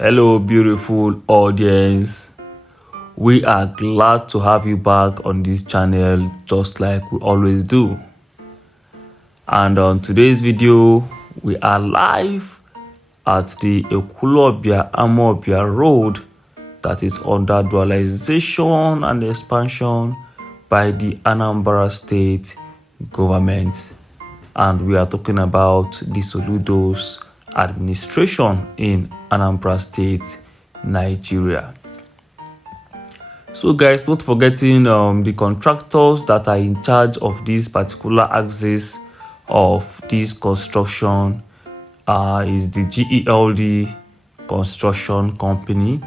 Hello, beautiful audience. We are glad to have you back on this channel, just like we always do. And on today's video, we are live at the Ekwulobia-Amawbia road that is under dualization and expansion by the Anambra state government. And we are talking about the Soludo's administration in Anambra State, Nigeria. So guys, not forgetting the contractors that are in charge of this particular axis of this construction is the GELD construction company.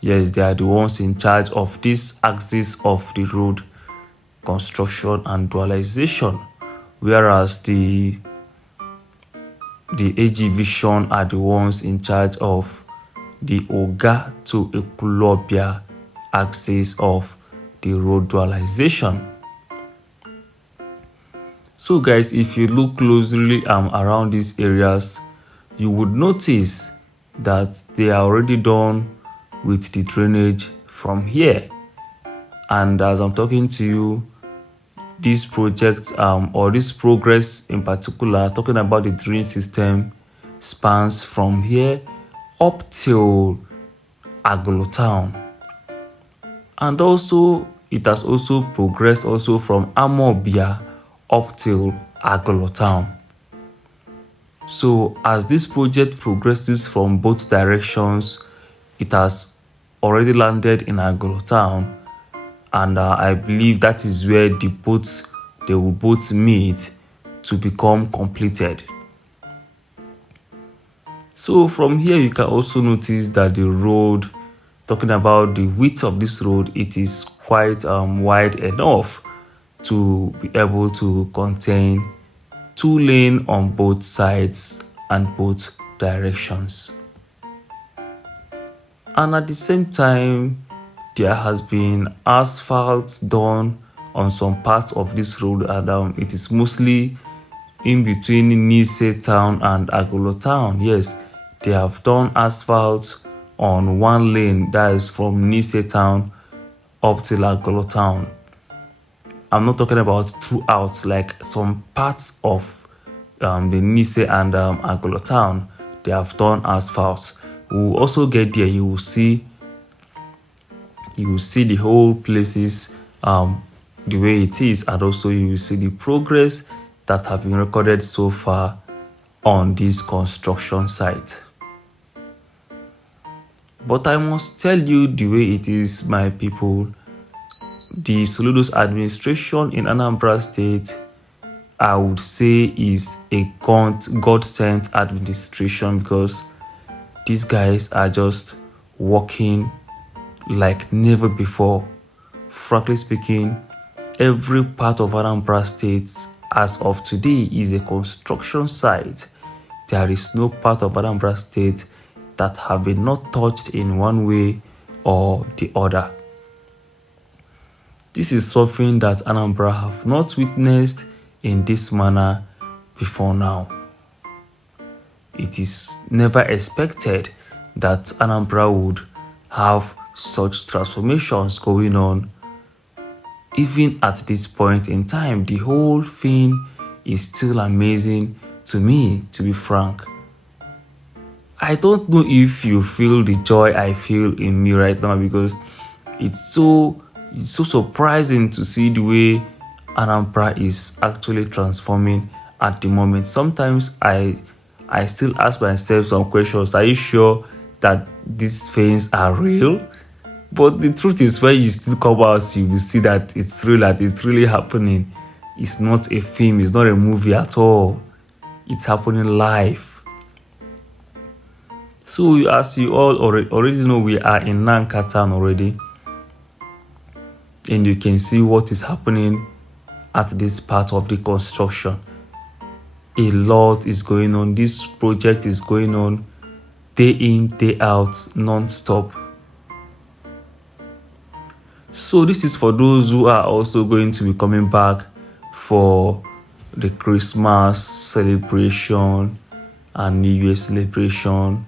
Yes, they are the ones in charge of this axis of the road construction and dualization, whereas the AG Vision are the ones in charge of the Oga to Ekwulobia axis of the road dualization. So guys, if you look closely around these areas, you would notice that they are already done with the drainage from here. And as I'm talking to you, this project or this progress in particular, talking about the drainage system, spans from here up till Agulu town, and also it has also progressed also from Amawbia up till Agulu town. So as this project progresses from both directions, it has already landed in Agulu town. And I believe that is where they will both meet to become completed. So from here, you can also notice that the road, talking about the width of this road, it is quite wide enough to be able to contain 2 lanes on both sides and both directions. And at the same time, there has been asphalt done on some parts of this road, and it is mostly in between Nise town and Agulu town. Yes, they have done asphalt on 1 lane, that is from Nise town up till Agulu town. I'm not talking about throughout, like some parts of the Nise and Agulu town, they have done asphalt. We will also get there. You will see the whole places the way it is, and also you will see the progress that have been recorded so far on this construction site. But I must tell you the way it is, my people. The Soludo's administration in Anambra State, I would say, is a God-sent administration, because these guys are just working like never before. Frankly speaking, every part of Anambra State as of today is a construction site. There is no part of Anambra State that have been not touched in one way or the other. This is something that Anambra have not witnessed in this manner before now. It is never expected that Anambra would have such transformations going on. Even at this point in time, the whole thing is still amazing to me, to be frank. I don't know if you feel the joy I feel in me right now, because it's so surprising to see the way Anambra is actually transforming at the moment. Sometimes I still ask myself some questions. Are you sure that these things are real? But the truth is, when you still come out, you will see that it's real, that it's really happening. It's not a film, it's not a movie at all. It's happening live. So as you all already know, we are in Nanka town already. And you can see what is happening at this part of the construction. A lot is going on. This project is going on day in, day out, non-stop. So this is for those who are also going to be coming back for the Christmas celebration and New Year celebration.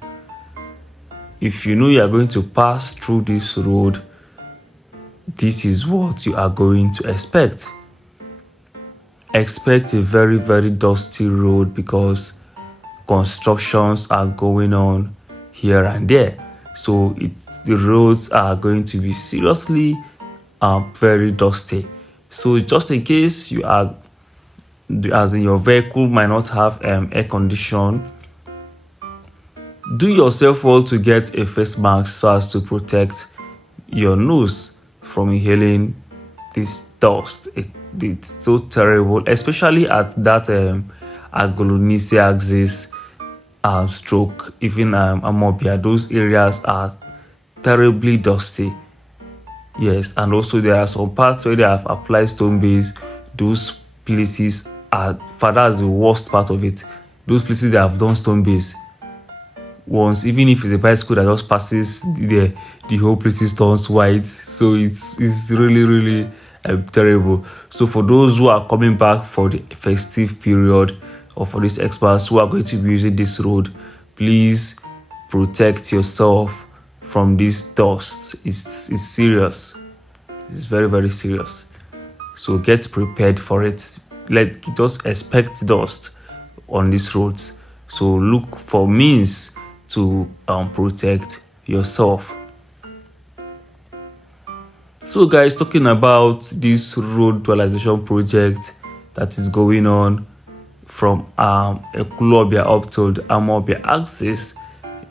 if you know you are going to pass through this road, this is what you are going to expect. Expect a very, very dusty road because constructions are going on here and there. So the roads are going to be seriously very dusty. So just in case you are, as in your vehicle might not have air condition, do yourself well to get a face mask so as to protect your nose from inhaling this dust. It's so terrible, especially at that Agulu Lake axis stroke, even Amawbia. Those areas are terribly dusty. Yes, and also there are some parts where they have applied stone base. Those places are, that's the worst part of it. Those places they have done stone base once, even if it's a bicycle that just passes the whole place turns white. So it's really, really terrible. So for those who are coming back for the festive period, or for these experts who are going to be using this road, please protect yourself from this dust. It's serious. It's very, very serious. So get prepared for it. Just expect dust on these roads. So look for means to protect yourself. So guys, talking about this road dualization project that is going on from Ekwulobia up to the Amawbia axis,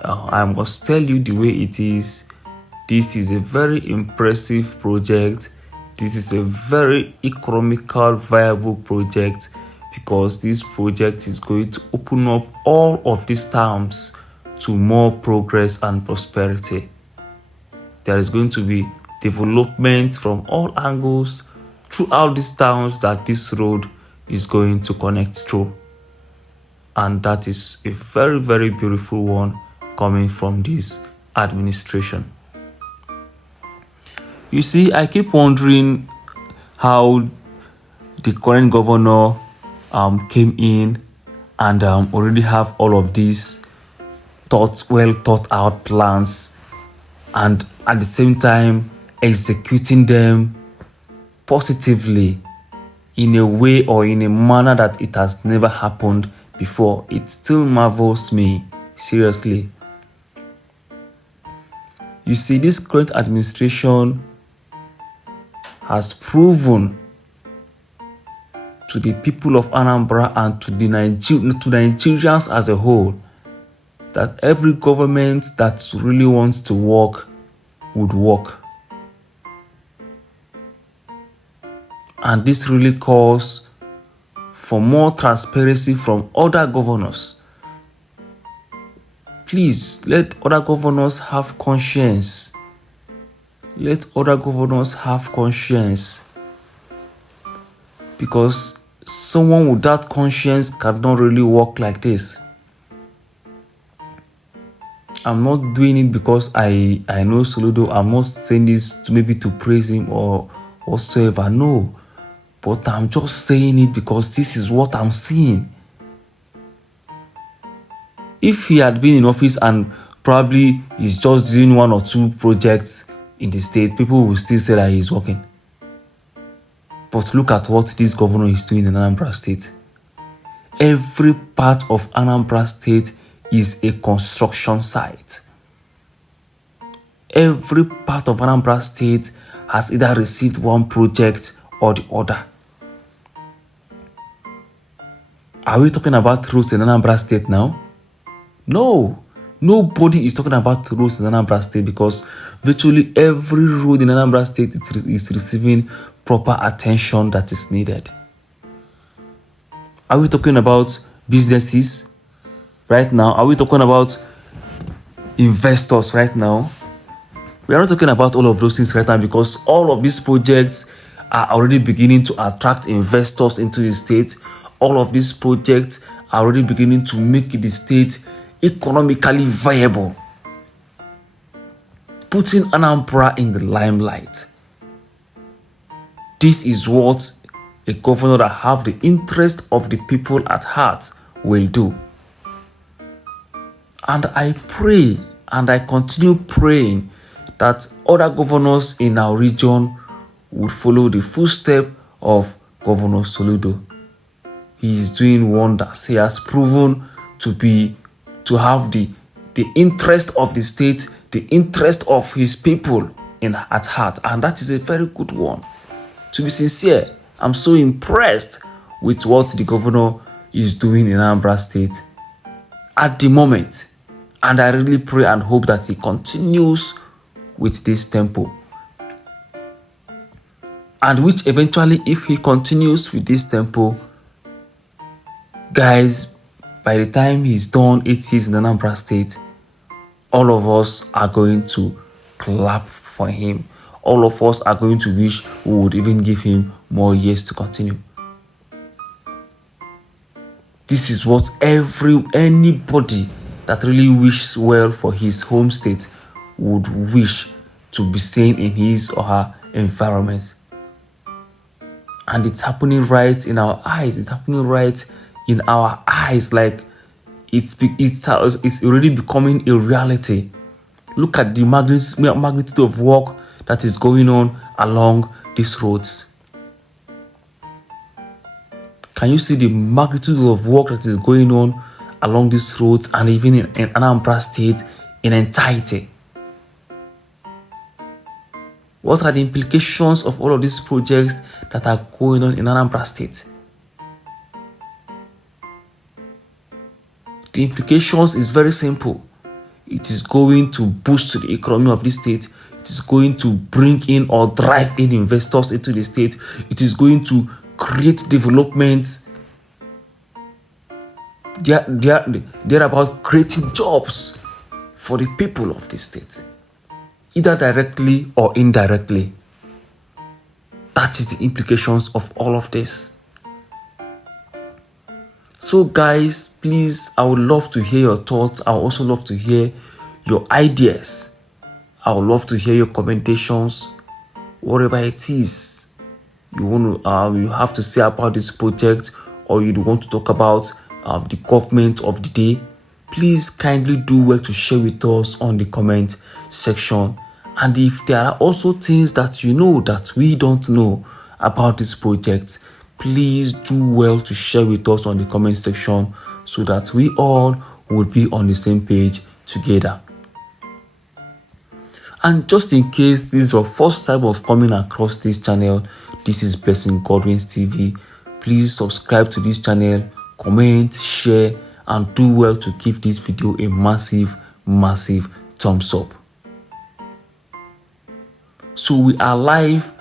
I must tell you the way it is. This is a very impressive project. This is a very economical, viable project, because this project is going to open up all of these towns to more progress and prosperity. There is going to be development from all angles throughout these towns that this road is going to connect through. And that is a very, very beautiful one coming from this administration. You see, I keep wondering how the current governor came in and already have all of these well thought out plans, and at the same time executing them positively in a way or in a manner that it has never happened before. It still marvels me, seriously. You see, this current administration has proven to the people of Anambra and to Nigerians as a whole that every government that really wants to work would work. And this really calls for more transparency from other governors. Please, let other governors have conscience. Let other governors have conscience. Because someone without conscience cannot really work like this. I'm not doing it because I know Soludo. I'm not saying this to praise him or whatsoever. No. But I'm just saying it because this is what I'm seeing. If he had been in office and probably he's just doing one or two projects in the state, people will still say that he's working. But look at what this governor is doing in Anambra State. Every part of Anambra State is a construction site. Every part of Anambra State has either received one project or the other. Are we talking about roads in Anambra State now? No. Nobody is talking about roads in Anambra State, because virtually every road in Anambra State is receiving proper attention that is needed. Are we talking about businesses right now? Are we talking about investors right now? We are not talking about all of those things right now, because all of these projects are already beginning to attract investors into the state. All of these projects are already beginning to make the state economically viable, putting Anambra in the limelight. This is what a governor that have the interest of the people at heart will do. And I pray And I continue praying that other governors in our region would follow the footsteps of Governor Soludo. He is doing wonders. He has proven to have the interest of the state, the interest of his people at heart, and that is a very good one. To be sincere, I'm so impressed with what the governor is doing in Anambra State at the moment, and I really pray and hope that he continues with this tempo, and which eventually, if he continues with this tempo, guys, by the time he's done 8 years in Anambra State, all of us are going to clap for him. All of us are going to wish we would even give him more years to continue. This is what anybody that really wishes well for his home state would wish to be seen in his or her environment. And it's happening right in our eyes. It's happening right in our eyes. Like it's already becoming a reality. Look at the magnitude of work that is going on along these roads. Can you see the magnitude of work that is going on along these roads and even in Anambra State in entirety? What are the implications of all of these projects that are going on in Anambra State? The implications is very simple. It is going to boost the economy of the state. It is going to bring in or drive in investors into the state. It is going to create developments. They're about creating jobs for the people of the state, either directly or indirectly. That is the implications of all of this. So guys, please, I would love to hear your thoughts. I would also love to hear your ideas. I would love to hear your commentations, whatever it is you have to say about this project, or you want to talk about the government of the day. Please kindly do well to share with us on the comment section. And if there are also things that you know that we don't know about this project, please do well to share with us on the comment section so that we all will be on the same page together. And just in case this is your first time of coming across this channel, this is BlessingGodwinTV. Please subscribe to this channel, comment, share, and do well to give this video a massive thumbs up. So we are live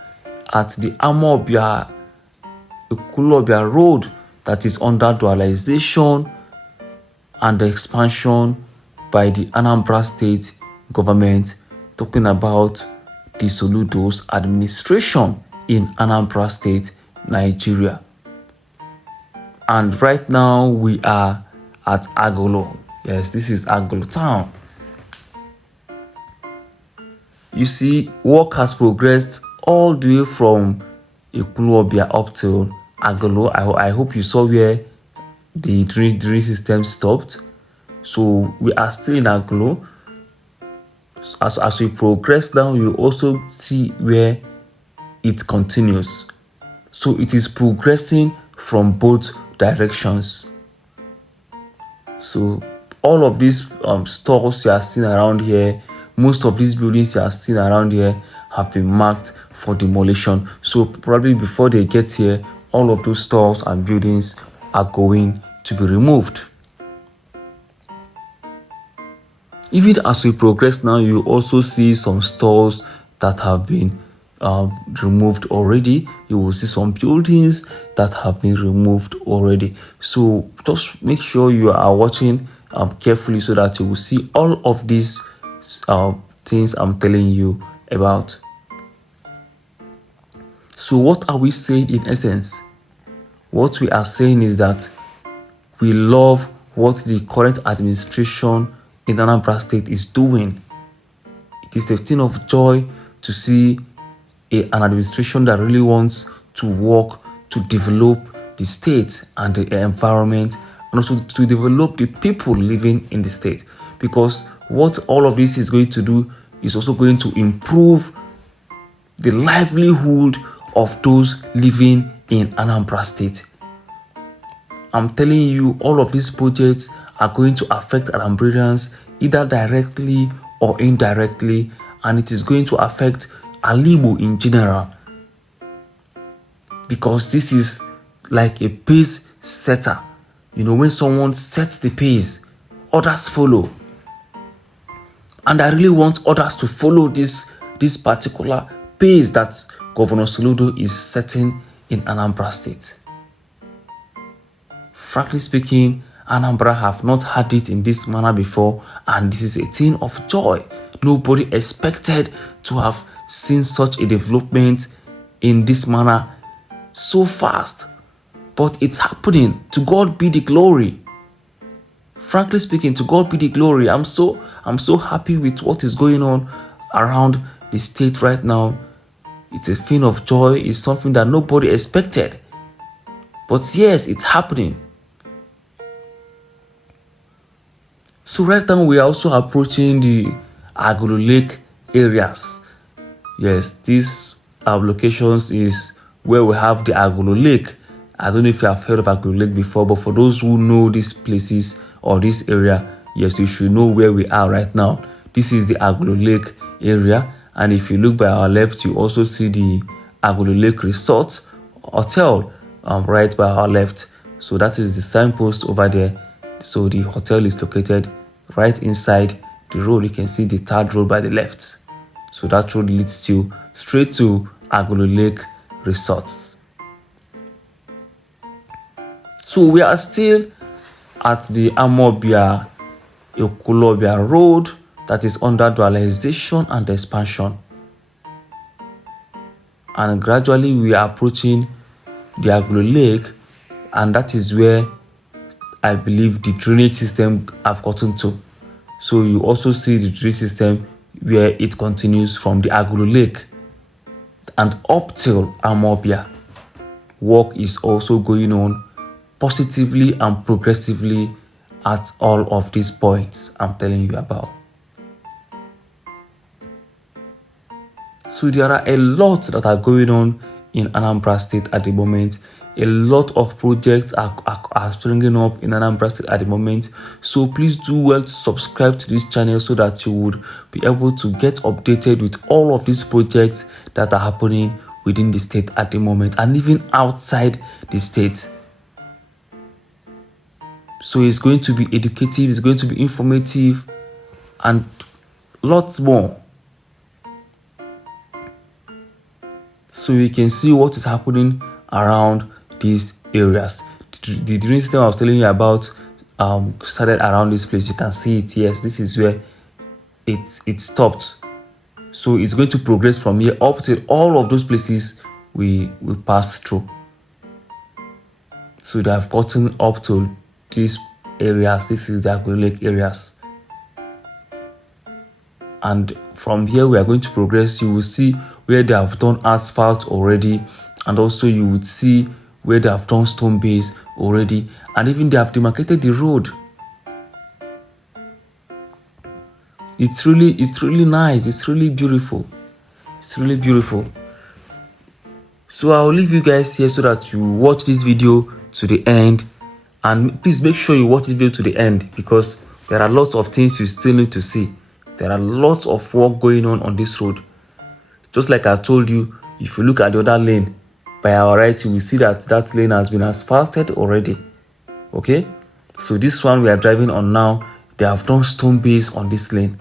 at the Ekwulobia Road that is under dualization and the expansion by the Anambra State government, talking about the Soludo's administration in Anambra State, Nigeria. And right now we are at Agulu. Yes, this is Agulu town. You see, work has progressed all the way from Ekwulobia up to Agulu. I hope you saw where the drainage system stopped. So we are still in Agulu. As we progress down, you also see where it continues. So it is progressing from both directions. So all of these stores you are seeing around here, most of these buildings you are seeing around here have been marked for demolition. So probably before they get here, all of those stores and buildings are going to be removed. Even as we progress now, you also see some stores that have been removed already. You will see some buildings that have been removed already. So just make sure you are watching carefully so that you will see all of these things I'm telling you about. So what are we saying in essence? What we are saying is that we love what the current administration in Anambra State is doing. It is a thing of joy to see an administration that really wants to work to develop the state and the environment, and also to develop the people living in the state. Because what all of this is going to do is also going to improve the livelihood of those living in Anambra State. I'm telling you, all of these projects are going to affect Anambrans either directly or indirectly, and it is going to affect Alibo in general, because this is like a pace setter. You know, when someone sets the pace, others follow. And I really want others to follow this particular pace that Governor Soludo is setting in Anambra State. Frankly speaking, Anambra have not had it in this manner before, and this is a thing of joy. Nobody expected to have seen such a development in this manner so fast, but it's happening. To God be the glory. Frankly speaking, to God be the glory. I'm so happy with what is going on around the state right now. It's a thing of joy. It's something that nobody expected, but yes, it's happening. So right now we are also approaching the Agulu Lake areas. Yes, these locations is where we have the Agulu Lake. I don't know if you have heard of Agulu Lake before, but for those who know these places or this area, yes, you should know where we are right now. This is the Agulu Lake area, and if you look by our left, you also see the Agulu Lake Resort Hotel right by our left. So that is the signpost over there. So the hotel is located right inside the road. You can see the third road by the left. So that road leads you straight to Agulu Lake Resort. So we are still at the Amawbia Ekwulobia road that is under dualization and expansion. And gradually we are approaching the Agulu Lake, and that is where I believe the drainage system have gotten to. So you also see the drainage system where it continues from the Agulu Lake and up till Amawbia. Work is also going on positively and progressively at all of these points I'm telling you about. So there are a lot that are going on in Anambra State at the moment. A lot of projects are springing up in Anambra State at the moment. So please do well to subscribe to this channel so that you would be able to get updated with all of these projects that are happening within the state at the moment and even outside the state. So it's going to be educative, it's going to be informative, and lots more. So you can see what is happening around these areas. The drainage system I was telling you about started around this place. You can see it. Yes, this is where it stopped. So it's going to progress from here up to all of those places we passed through. So they have gotten up to these areas. This is the Agulu Lake areas. And from here we are going to progress. You will see where they have done asphalt already, and also you would see where they have done stone base already, and even they have demarcated the road. It's really nice. It's really beautiful. It's really beautiful. So I'll leave you guys here so that you watch this video to the end, and please make sure you watch this video to the end, because there are lots of things you still need to see. There are lots of work going on this road. Just like I told you, if you look at the other lane by our right, you will see that that lane has been asphalted already. Okay, so this one we are driving on now, they have done stone base on this lane,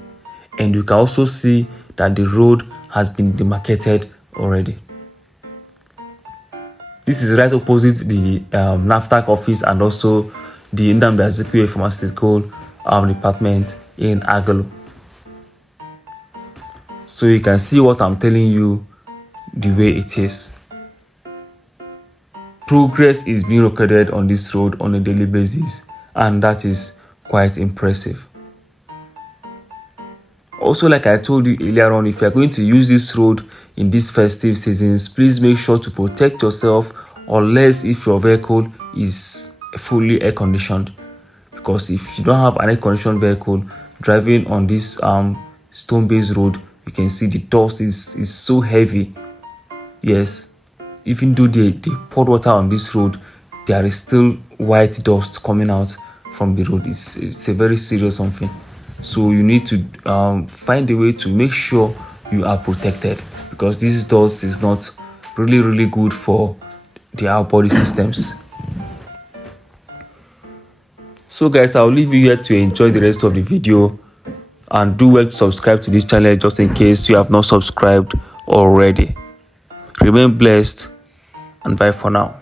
and you can also see that the road has been demarcated already. This is right opposite the NAFTAC office and also the Anambra Azikiwe Pharmaceutical department in Agulu. So you can see what I'm telling you the way it is. Progress is being recorded on this road on a daily basis, and that is quite impressive. Also, like I told you earlier on, if you are going to use this road in these festive seasons, please make sure to protect yourself, unless if your vehicle is fully air conditioned. Because if you don't have an air conditioned vehicle, driving on this stone-based road, you can see the dust is so heavy. Yes, even though they poured water on this road, there is still white dust coming out from the road. It's a very serious something. So you need to find a way to make sure you are protected, because this dust is not really good for our body systems. So guys, I'll leave you here to enjoy the rest of the video, and do well to subscribe to this channel just in case you have not subscribed already. Remain blessed, and bye for now.